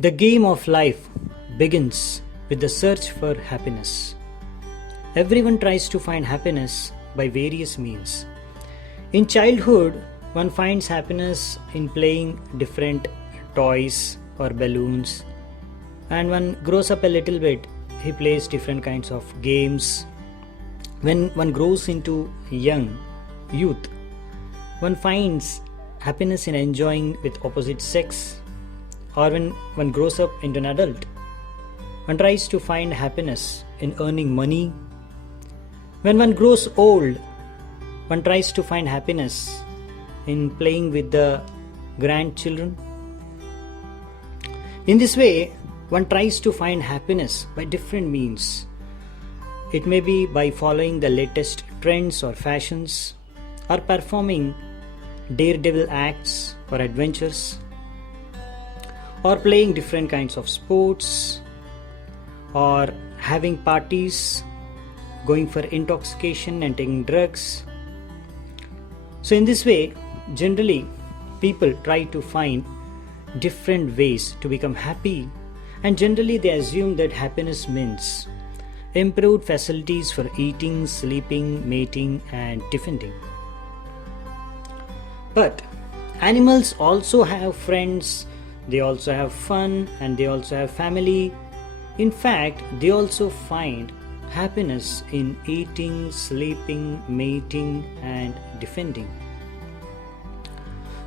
The game of life begins with the search for happiness. Everyone tries to find happiness by various means. In childhood, one finds happiness in playing different toys or balloons, and one grows up a little bit, he plays different kinds of games. When one grows into youth, one finds happiness in enjoying with opposite sex, or when one grows up into an adult, one tries to find happiness in earning money. When one grows old, one tries to find happiness in playing with the grandchildren. In this way, one tries to find happiness by different means. It may be by following the latest trends or fashions, or performing daredevil acts or adventures, or playing different kinds of sports, or having parties, going for intoxication and taking drugs. So in this way, generally people try to find different ways to become happy, and generally they assume that happiness means improved facilities for eating, sleeping, mating and defending. But animals also have friends, they also have fun, and they also have family. In fact, they also find happiness in eating, sleeping, mating and defending.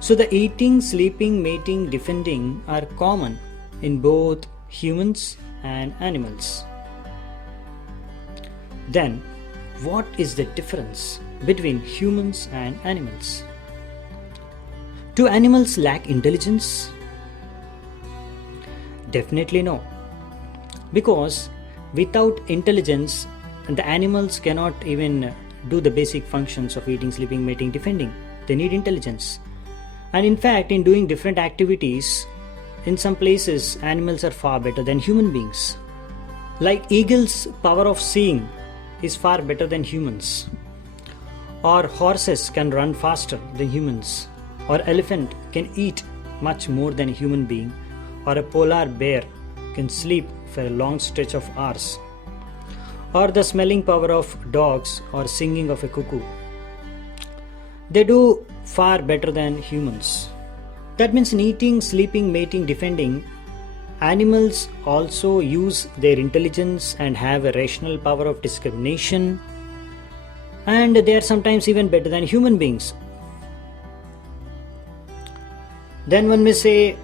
So the eating, sleeping, mating, defending are common in both humans and animals. Then, what is the difference between humans and animals? Do animals lack intelligence? Definitely no. Because without intelligence, the animals cannot even do the basic functions of eating, sleeping, mating, defending. They need intelligence. And in fact, in doing different activities, in some places, animals are far better than human beings. Like eagles' power of seeing is far better than humans. Or horses can run faster than humans. Or elephant can eat much more than a human being. Or a polar bear can sleep for a long stretch of hours. Or the smelling power of dogs or singing of a cuckoo. They do far better than humans. That means in eating, sleeping, mating, defending, animals also use their intelligence and have a rational power of discrimination, and they are sometimes even better than human beings. Then one may say,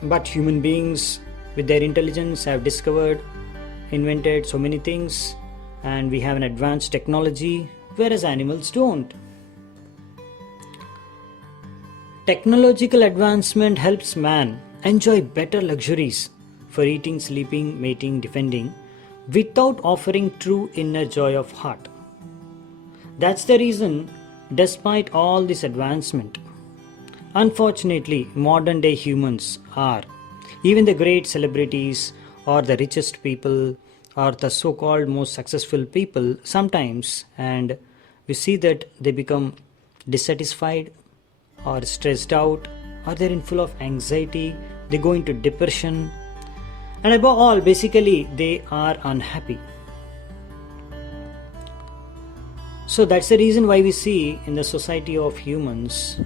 but human beings with their intelligence have discovered, invented so many things, and we have an advanced technology, whereas animals don't. Technological advancement helps man enjoy better luxuries for eating, sleeping, mating, defending, without offering true inner joy of heart. That's the reason, despite all this advancement, unfortunately, modern day humans are, even the great celebrities or the richest people or the so-called most successful people sometimes, and we see that they become dissatisfied or stressed out, or they're in full of anxiety, they go into depression, and above all, basically they are unhappy. So that's the reason why we see in the society of humans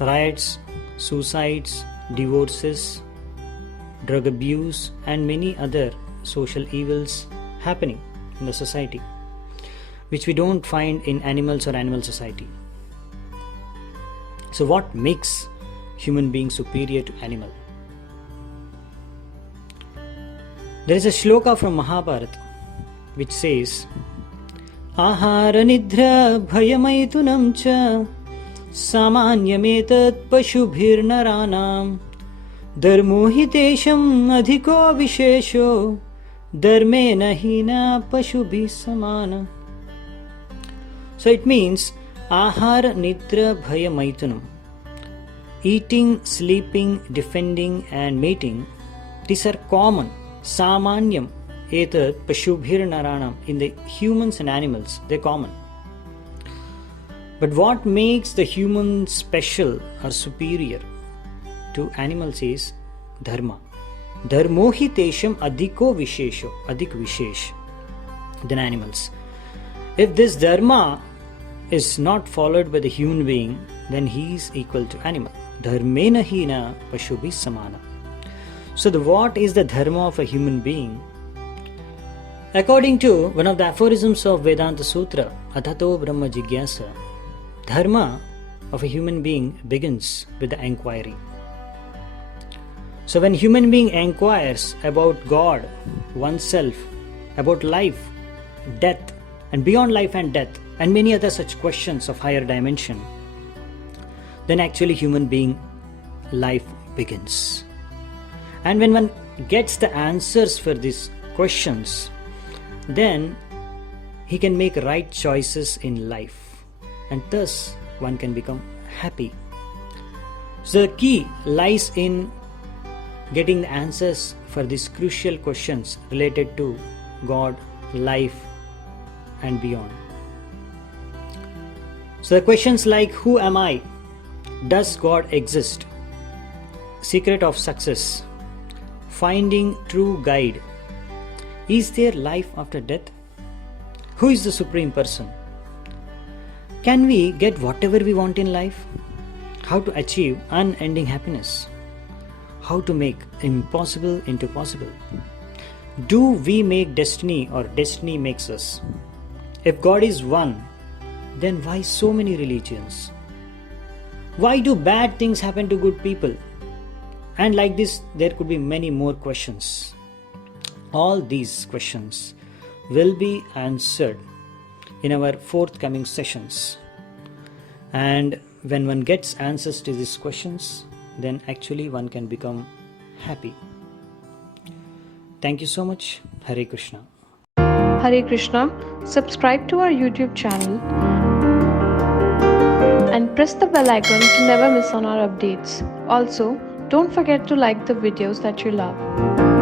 riots, suicides, divorces, drug abuse and many other social evils happening in the society, which we don't find in animals or animal society. So what makes human being superior to animal? There is a shloka from Mahabharata which says, Ahara nidra bhayamaitunam cha samanyametat pashubhir naranam dharmo hi tesham adhiko vishesho dharme nahina pashubhi samana. So it means Ahara nidra bhaya maitunam. Eating, sleeping, defending and mating, these are common. Samanyam etat pashubhir naranam. In the humans and animals, they're common. But what makes the human special or superior to animals is dharma. Dharmo hi tesham adhiko vishesho, adhik vishesh than animals. If this dharma is not followed by the human being, then he is equal to animal. Dharmena hina pashubhi samana. So what is the dharma of a human being? According to one of the aphorisms of Vedanta Sutra, Athato Brahma Jigyasa, dharma of a human being begins with the inquiry. So when human being inquires about God, oneself, about life, death, and beyond life and death, and many other such questions of higher dimension, then actually human being life begins. And when one gets the answers for these questions, then he can make right choices in life, and thus one can become happy. So the key lies in getting the answers for these crucial questions related to God, life, and beyond. So the questions like, who am I? Does God exist? Secret of success. Finding true guide. Is there life after death? Who is the Supreme Person? Can we get whatever we want in life? How to achieve unending happiness? How to make impossible into possible? Do we make destiny or destiny makes us? If God is one, then why so many religions? Why do bad things happen to good people? And like this, there could be many more questions. All these questions will be answered in our forthcoming sessions. And when one gets answers to these questions, then actually one can become happy. Thank you so much. Hare Krishna. Hare Krishna. Subscribe to our YouTube channel and press the bell icon to never miss on our updates. Also, don't forget to like the videos that you love.